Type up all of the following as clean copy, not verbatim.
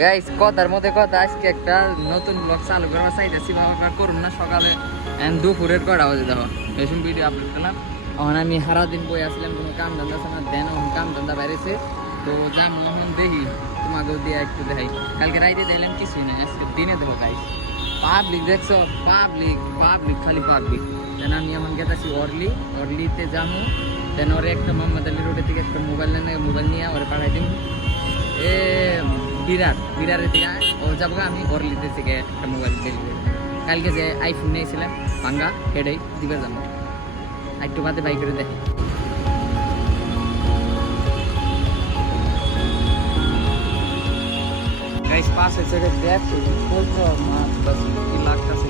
গাইস কথার মধ্যে কথা, আজকে একটা নতুন ব্লগ চালু করার চাইতেছি, বাবা করুন না সকালে দুপুরের কটা বাজে দেখো বেশন ভিডিও আপলোড করলাম। এখন আমি সারাদিন বই আসলাম, কোনো কাম ধান্দা আছে না, দেন কাম ধান্দা বেড়েছে তো যাম এখন দেখি তোমাকেও দিয়ে একটু দেখাই। কালকে রাইতে দেখলাম কিছুই নেই, আজকে দিনে দেখো গাইস পাবলিক দেখছো, পাবলিক পাবলিক খালি পাবলিক। দেন আমি এখন গেতেছি অরলিতে যাবো, দেন ওরে একটা মোহাম্মদ আলী রোডের থেকে একটা মোবাইল নিয়ে ওরে পাঠাই দিন এ বিরারের থেকে ও যাবো, আমি অরলিতে থেকে একটা মোবাইল ডেলিভারি। কালকে যে আইফোন নিয়েছিলাম ভাঙ্গা হেডেই দিবে যাবো, একটু বাদে বাই করে দেখি। গাইস পাস হয়েছে দেখছো বলছো মাছ বাস কি লাগতেছে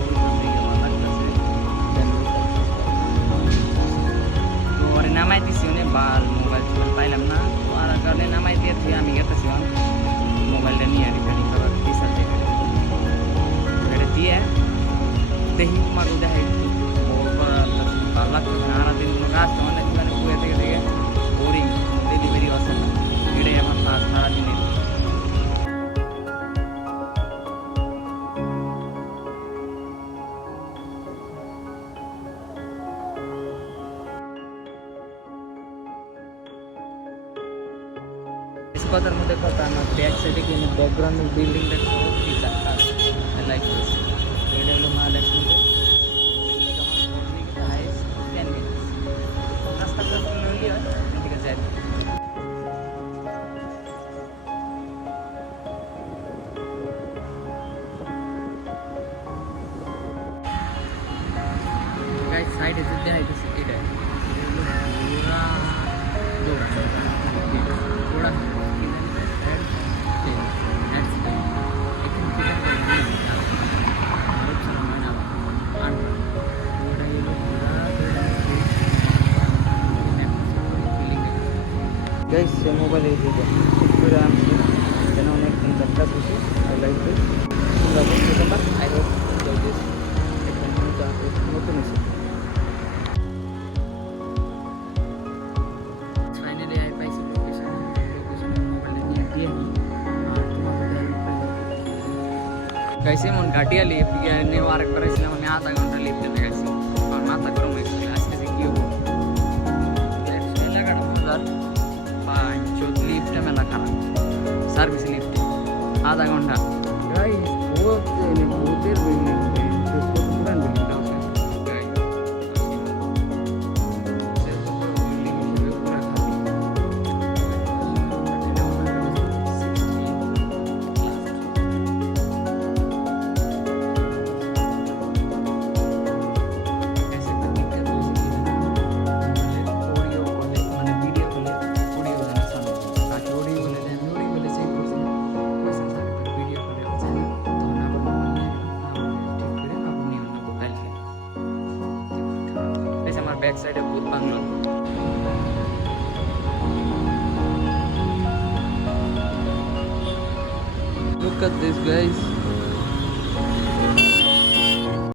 তো ওরে নামাই দিছি অনেক বাল মোবাইল টোবাইল পাইলাম না, তো আর কারণে নামাই দিয়েছি আমি গেতেছি মোবাইলটা নিয়ে রিটার্নিং করার পিসার থেকে এটা দিয়ে দেখি তোমাকে দেখাই ভালো লাগতেছে না। সারাদিন কোনো কাজ তো অনেক দোকানে বয়ে থেকে বোরিং, ডেলিভারি আছে না, এটাই আমার কাজ সারাদিনের। কথার মধ্যে কথা, আমার ব্যাক সাইডে কিন্তু ব্যাকগ্রাউন্ডের বিল্ডিংটা সব কি চাক্কাস লাইক দিস এটা হলো মহালক্ষ্মী রাস্তাটা নইলে হয় ঠিক আছে। গাইস সাইডে যে দেখাইতেছে এটা পুরা দৌড়া গাইস সে মোবাইলে দিয়ে করে আনছি যেন অনেকদিন চারটা খুশি আই লাইক দিস তোমরা আই হোপ এনজয় দিস নতুন এসে ফাইনালি আই পাইছি লোকেশনে মোবাইলে নিয়ে দিয়ে গাইস এমন গাটিয়া লিফট নিয়ে আরেকবার আসছিলাম আমি, আধা ঘন্টা লিফটে গেছি, আমার মাথা গরম হয়ে গেছিল আজকে যে কি হবো লিফটটা মেলা খারাপ, সার্ভিস লিফটে আধা ঘন্টা ব্যাক সাইডে ভূত bungalow. Look at this guys.